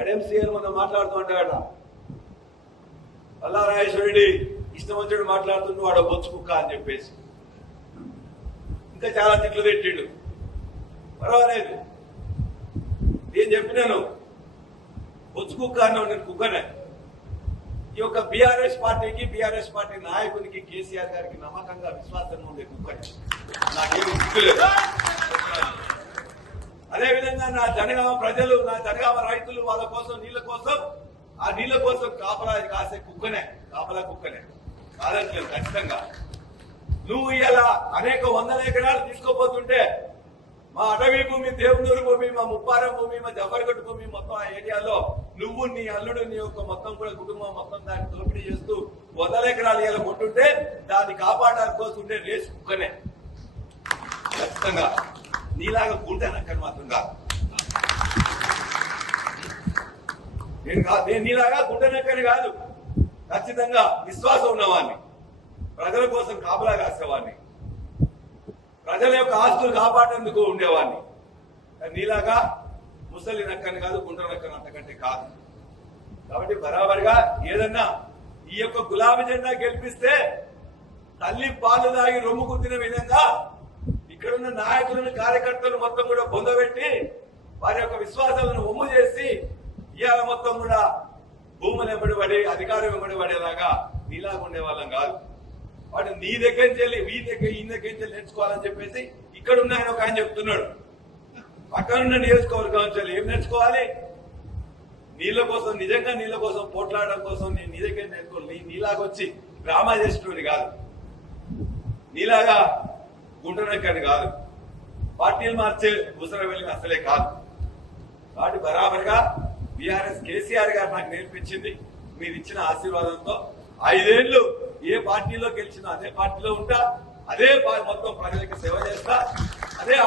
ఎడెంసీఎల్ మనం మాట్లాడుతూ ఉంటాడట అల్లారాయేశ్వరుడి ఇష్టమంతుడు వచ్చినట్టు వాడు బొచ్చు కుక్క అని చెప్పేసి. ఇంకా చాలా తిట్లు పెట్టిండు పర్వాలేదు. నేను చెప్పినాను బొచ్చు కుక్క అన్నావు నేను కుక్కనే. ఈ యొక్క బీఆర్ఎస్ పార్టీకి బీఆర్ఎస్ పార్టీ నాయకునికి కేసీఆర్ గారికి నమ్మకంగా విశ్వాసం ఉండే కుక్కని. నాకేమి సిగ్గులేదు అదే విధంగా నా జనగామ ప్రజలు నా జనగామ రైతులు వాళ్ళ కోసం నీళ్ళ కోసం ఆ నీళ్ళ కోసం కాపలా కాసే కుక్కనే కాపలా కుక్కనే. కాదట్లేదు ఖచ్చితంగా. నువ్వు ఇలా అనేక వందల ఎకరాలు తీసుకోపోతుంటే మా అటవీ భూమి దేవునూరు భూమి మా ముప్పారం భూమి మా జఫర్గఢ్ భూమి మొత్తం ఆ ఏరియాలో నువ్వు నీ అల్లుడు నీ యొక్క మొత్తం కూడా కుటుంబం మొత్తం దాన్ని దోపిడీ చేస్తూ వందల ఎకరాలు ఇలా కొట్టుంటే దాన్ని కాపాడాలని కోసుకుంటే రేసు కుక్కనే. ఖచ్చితంగా. నీలాగా గుంటాను అక్కడ మాత్రం కాదు. నేను కాదు నేను నీలాగా గుంటనక్కని కాదు. ఖచ్చితంగా విశ్వాసం ఉన్నవాడిని ప్రజల కోసం కాపలా కాసేవాడిని ప్రజల యొక్క ఆస్తులు కాపాడేందుకు ఉండేవాడిని నీలాగా ముసలి నక్కని కాదు గుండ్ర నక్కని అంతకంటే కాదు. కాబట్టి బరాబర్గా ఏదన్నా ఈ యొక్క గులాబీ జెండా గెలిపిస్తే తల్లి పాలు దాగి రొమ్ము కుత్తిన విధంగా ఇక్కడున్న నాయకులను కార్యకర్తలు మొత్తం కూడా పొందబెట్టి వారి యొక్క విశ్వాసాలను ఒమ్ము చేసి ఇవాళ మొత్తం కూడా భూములు వెంబడిపడి అధికారం వెంబడిపడేలాగా నీలాగా ఉండే వాళ్ళం కాదు. వాడు నీ దగ్గర నుంచి వెళ్ళి మీ దగ్గర ఈ దగ్గర నుంచి వెళ్ళి నేర్చుకోవాలని చెప్పేసి ఇక్కడ ఉన్న ఆయన ఒక ఆయన చెప్తున్నాడు. పక్కనున్న నియోజకవర్గం నుంచి ఏం నేర్చుకోవాలి? నీళ్ళ కోసం నిజంగా నీళ్ళ కోసం పోట్లాడడం కోసం నేను నీ దగ్గర నేర్చుకోవాలి. నీ నీలాగా వచ్చి డ్రామా చేసేటువంటి కాదు. నీలాగా గుంటనక్కని కాదు. పార్టీలు మార్చే ముసర అసలే కాదు. వాటి బరాబర్గా బీఆర్ఎస్ కేసీఆర్ గారు నాకు నేర్పించింది. మీరు ఇచ్చిన ఆశీర్వాదంతో ఐదేళ్ళు ఏ పార్టీలో గెలిచినా అదే పార్టీలో ఉంటా అదే మొత్తం ప్రజలకు సేవ చేస్తా